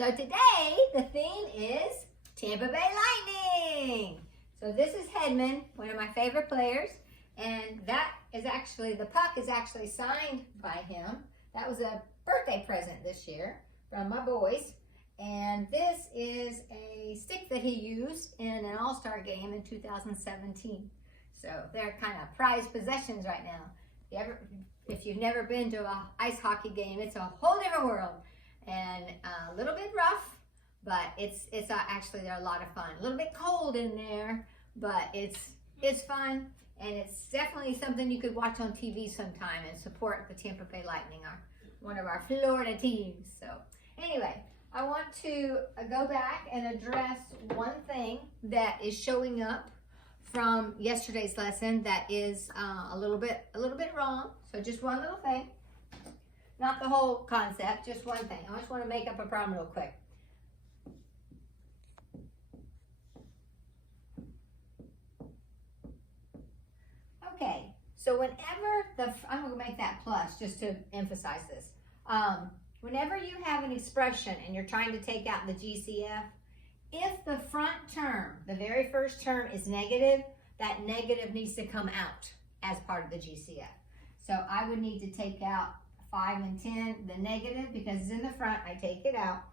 So today, the theme is Tampa Bay Lightning. So this is Hedman, one of my favorite players, and that is actually, the puck is actually signed by him. That was a birthday present this year from my boys. And this is a stick that he used in an all-star game in 2017. So they're kind of prized possessions right now. If you've never been to an ice hockey game, it's a whole different world. And a little bit rough, but it's actually, they're a lot of fun. A little bit cold in there, but it's fun, and it's definitely something you could watch on TV sometime and support the Tampa Bay Lightning, one of our Florida teams. So anyway, I want to go back and address one thing that is showing up from yesterday's lesson that is a little bit wrong. So just one little thing. Not the whole concept, just one thing. I just want to make up a problem real quick. Okay, so whenever I'm going to make that plus just to emphasize this. Whenever you have an expression and you're trying to take out the GCF, if the front term, the very first term is negative, that negative needs to come out as part of the GCF. So I would need to take out 5 and 10, the negative, because it's in the front, I take it out.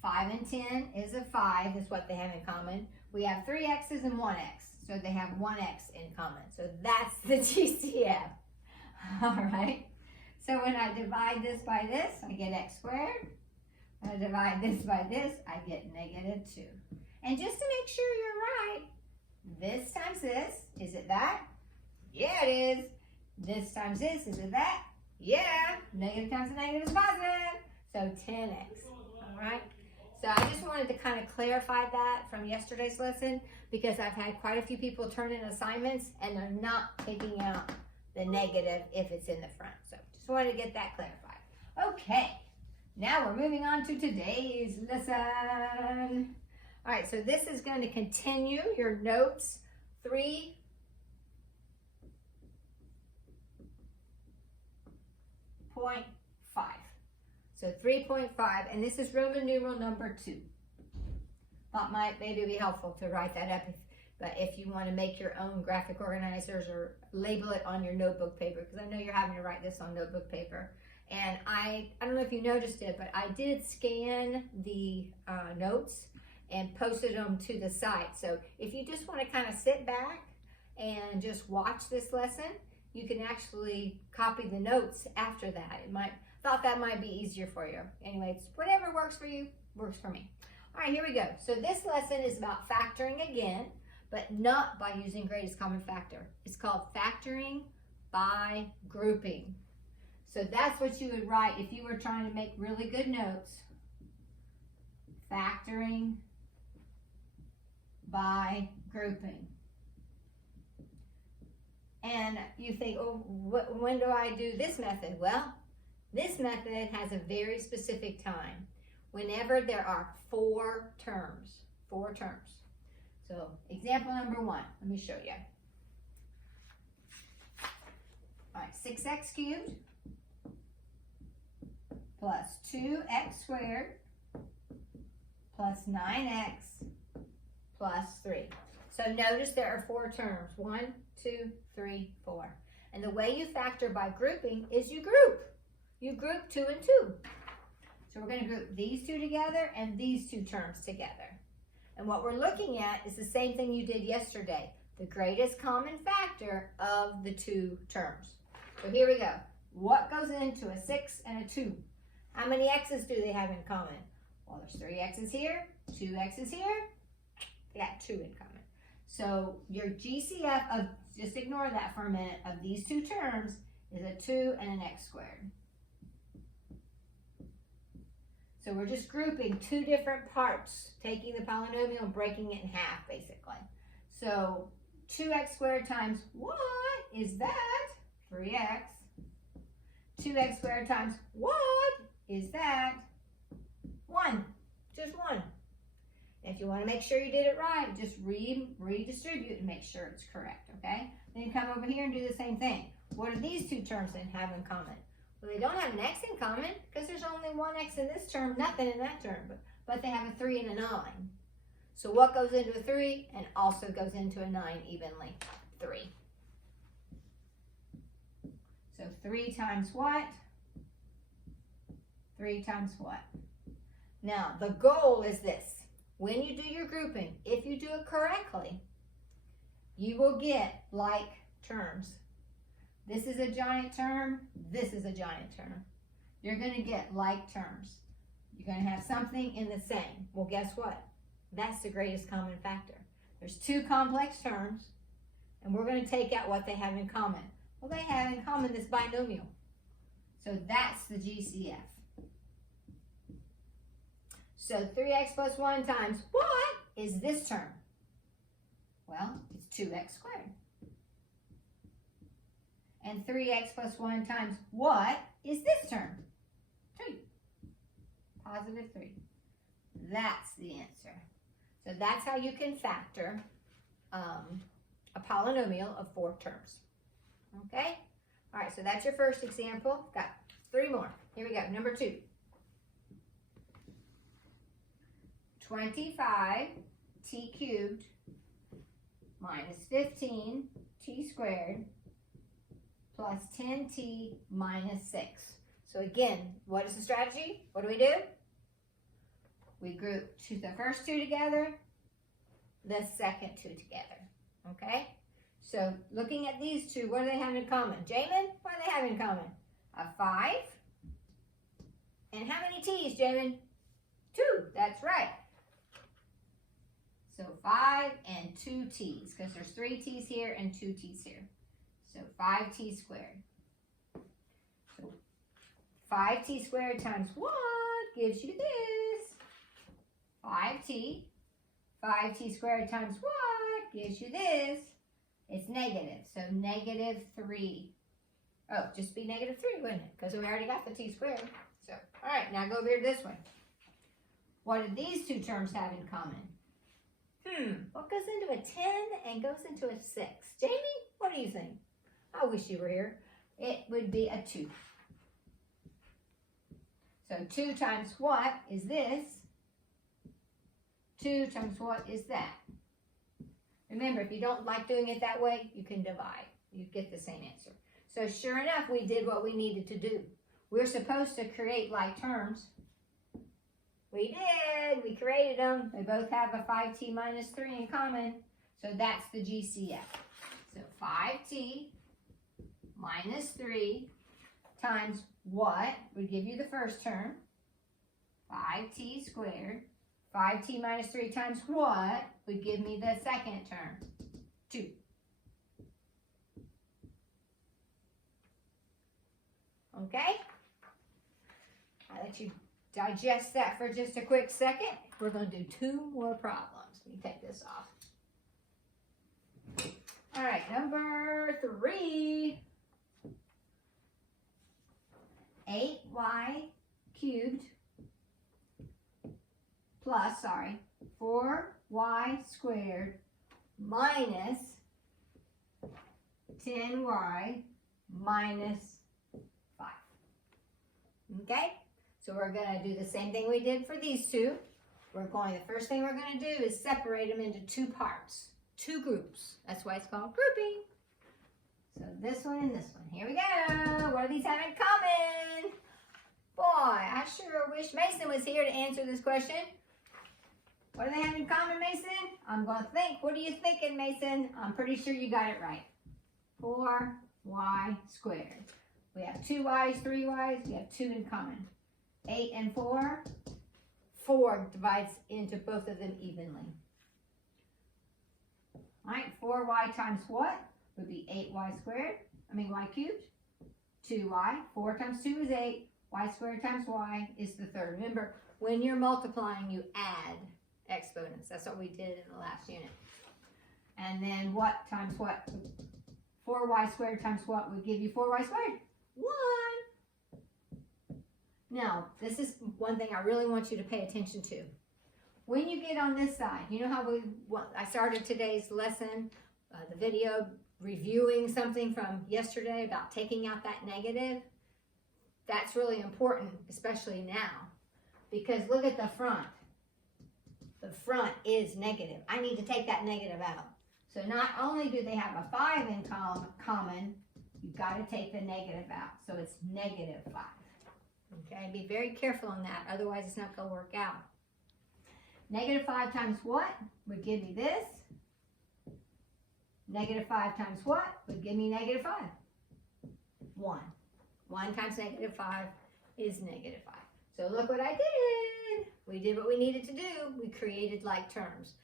5 and 10 is a 5, is what they have in common. We have 3 X's and 1 X, so they have 1 X in common. So that's the GCF, all right? So when I divide this by this, I get X squared. When I divide this by this, I get negative 2. And just to make sure you're right, this times this, is it that? Yeah, it is. This times this, is it that? Yeah, negative times a negative is positive, so 10x, all right? So I just wanted to kind of clarify that from yesterday's lesson, because I've had quite a few people turn in assignments and they're not taking out the negative if it's in the front. So just wanted to get that clarified. Okay, now we're moving on to today's lesson. All right, so this is going to continue your notes 3. So 3.5, and this is Roman numeral number 2. Thought might maybe be helpful to write that up, but if you want to make your own graphic organizers or label it on your notebook paper, because I know you're having to write this on notebook paper. And I don't know if you noticed it, but I did scan the notes and posted them to the site. So if you just want to kind of sit back and just watch this lesson, you can actually copy the notes after that. Thought that might be easier for you. Anyways, whatever works for you, works for me. All right, here we go. So this lesson is about factoring again, but not by using greatest common factor. It's called factoring by grouping. So that's what you would write if you were trying to make really good notes. Factoring by grouping. And you think, oh, when do I do this method? Well, this method has a very specific time. Whenever there are 4 terms. 4 terms. So example number 1, let me show you. All right, 6x cubed plus 2x squared plus 9x plus 3. So notice there are 4 terms. 1, 2, 3, 4. And the way you factor by grouping is you group. You group 2 and 2. So we're going to group these 2 together and these 2 terms together. And what we're looking at is the same thing you did yesterday. The greatest common factor of the 2 terms. So here we go. What goes into a 6 and a 2? How many x's do they have in common? Well, there's 3 x's here, 2 x's here. They got 2 in common. So your GCF of, just ignore that for a minute, of these 2 terms is a 2 and an x squared. So we're just grouping 2 different parts, taking the polynomial and breaking it in half, basically. So 2x squared times what is that? 3x. 2x squared times what is that? 1. Just 1. If you want to make sure you did it right, just redistribute and make sure it's correct, okay? Then come over here and do the same thing. What do these 2 terms then have in common? Well, they don't have an x in common because there's only 1 x in this term, nothing in that term. But but they have a 3 and a 9. So what goes into a 3 and also goes into a 9 evenly? 3. So 3 times what? 3 times what? Now, the goal is this. When you do your grouping, if you do it correctly, you will get like terms. This is a giant term. This is a giant term. You're going to get like terms. You're going to have something in the same. Well, guess what? That's the greatest common factor. There's 2 complex terms, and we're going to take out what they have in common. Well, they have in common this binomial. So that's the GCF. So 3x plus 1 times what is this term? Well, it's 2x squared. And 3x plus 1 times what is this term? 2. Positive 3. That's the answer. So that's how you can factor a polynomial of 4 terms. Okay? All right, so that's your first example. Got 3 more. Here we go. Number 2. 25t cubed minus 15t squared plus 10t minus 6. So again, what is the strategy? What do? We group the first 2 together, the second 2 together. Okay? So looking at these 2, what do they have in common? Jamin, what do they have in common? A 5. And how many t's, Jamin? 2. That's right. So 5 and 2 t's, because there's 3 t's here and 2 t's here. So 5t squared. So 5t squared times what gives you this? 5t. 5t squared times what gives you this? It's negative. So negative 3. Oh, just be negative 3, wouldn't it? Because we already got the t squared. So, all right, now go over to this one. What do these 2 terms have in common? What goes into a 10 and goes into a 6? Jamie, what do you think? I wish you were here. It would be a 2. So 2 times what is this? 2 times what is that? Remember, if you don't like doing it that way, you can divide. You get the same answer. So sure enough, we did what we needed to do. We're supposed to create like terms. We did. We created them. They both have a 5t minus 3 in common. So that's the GCF. So 5t minus 3 times what would give you the first term? 5t squared. 5t minus 3 times what would give me the second term? 2. Okay? I'll let you digest that for just a quick second. We're going to do 2 more problems. Let me take this off. All right, number 3. 8y cubed plus, 4y squared minus 10y minus 5. Okay? So we're going to do the same thing we did for these 2. The first thing we're going to do is separate them into 2 parts, 2 groups. That's why it's called grouping. So this one and this one. Here we go. What do these have in common? Boy, I sure wish Mason was here to answer this question. What do they have in common, Mason? I'm going to think. What are you thinking, Mason? I'm pretty sure you got it right. 4y squared. We have 2 y's, 3 y's. We have 2 in common. 8 and 4. 4 divides into both of them evenly. All right, 4y times what would be 8y squared? Y cubed. 2y. 4 times 2 is 8. Y squared times y is the third. Remember, when you're multiplying, you add exponents. That's what we did in the last unit. And then what times what? 4y squared times what would give you 4y squared? 1. Now, this is one thing I really want you to pay attention to. When you get on this side, you know how I started today's lesson, the video, reviewing something from yesterday about taking out that negative? That's really important, especially now. Because look at the front. the front is negative. I need to take that negative out. So not only do they have a 5 in common, you've got to take the negative out. So it's negative 5. Okay, be very careful on that. Otherwise, it's not going to work out. Negative 5 times what would give me this? Negative 5 times what would give me negative 5? 1. 1 times negative 5 is negative 5. So look what I did. We did what we needed to do. We created like terms.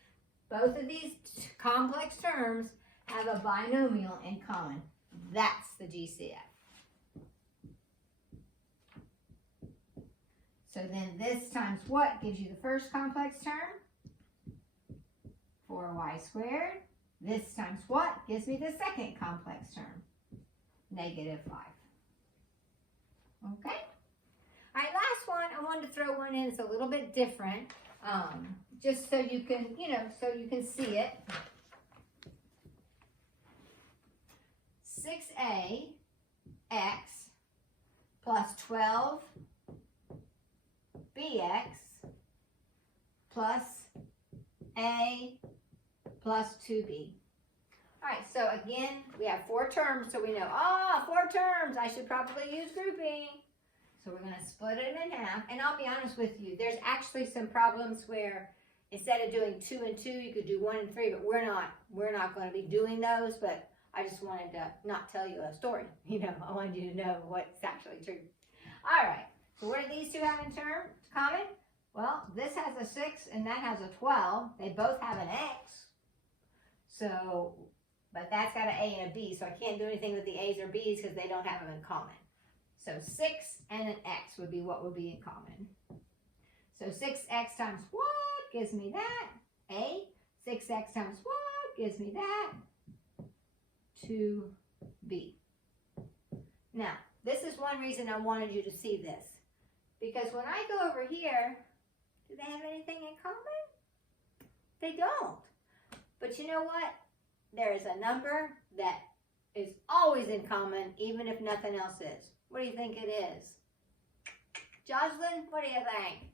Both of these complex terms have a binomial in common. That's the GCF. So then this times what gives you the first complex term? 4y squared. This times what gives me the second complex term? Negative 5. Okay? All right, last one. I wanted to throw one in. It's a little bit different, just so you can, so you can see it. 6a x plus 12 bx plus a plus 2b. All right, so again, we have 4 terms, so we know, 4 terms, I should probably use grouping. So we're going to split it in half, and I'll be honest with you, there's actually some problems where instead of doing 2 and 2, you could do 1 and 3, but we're not going to be doing those, but I just wanted to not tell you a story, I wanted you to know what's actually true. All right, so what do these two have in common? Well, this has a 6 and that has a 12. They both have an x. So, but that's got an A and a B, so I can't do anything with the A's or B's because they don't have them in common. So 6 and an x would be what would be in common. So 6x times what gives me that? A. 6x times what gives me that? 2b. Now, this is one reason I wanted you to see this. Because when I go over here, do they have anything in common? They don't. But you know what? There is a number that is always in common, even if nothing else is. What do you think it is? Jocelyn, what do you think?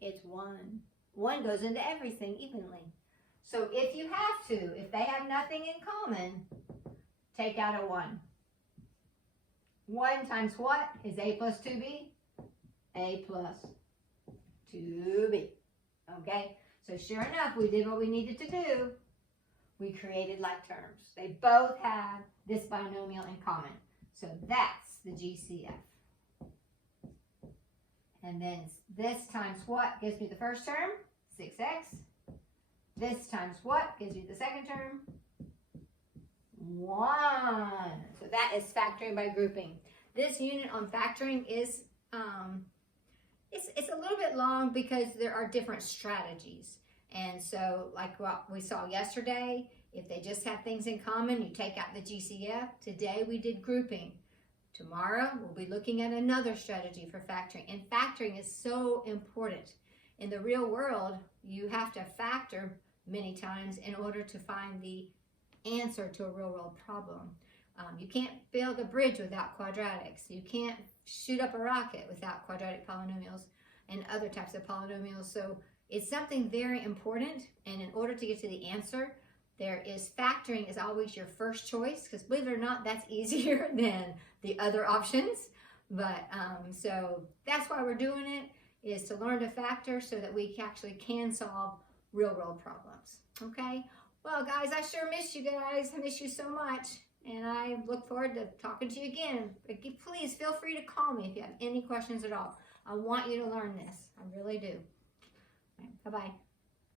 It's 1. 1 goes into everything evenly. So if you have to, if they have nothing in common, take out a 1. 1 times what is a plus 2b? A plus 2b. Okay? So sure enough, we did what we needed to do. We created like terms. They both have this binomial in common. So that's the GCF. And then this times what gives me the first term? 6x. This times what gives you the second term? 1. So that is factoring by grouping. This unit on factoring is, it's a little bit long because there are different strategies. And so like what we saw yesterday, if they just have things in common, you take out the GCF. Today we did grouping. Tomorrow we'll be looking at another strategy for factoring. And factoring is so important. In the real world, you have to factor many times in order to find the answer to a real world problem. You can't build a bridge without quadratics. You can't shoot up a rocket without quadratic polynomials and other types of polynomials. So it's something very important, and in order to get to the answer, factoring is always your first choice, because believe it or not, that's easier than the other options. But so that's why we're doing it, is to learn to factor so that we actually can solve real world problems. Okay? Well, guys, I sure miss you guys. I miss you so much. And I look forward to talking to you again. But please feel free to call me if you have any questions at all. I want you to learn this. I really do. Bye-bye.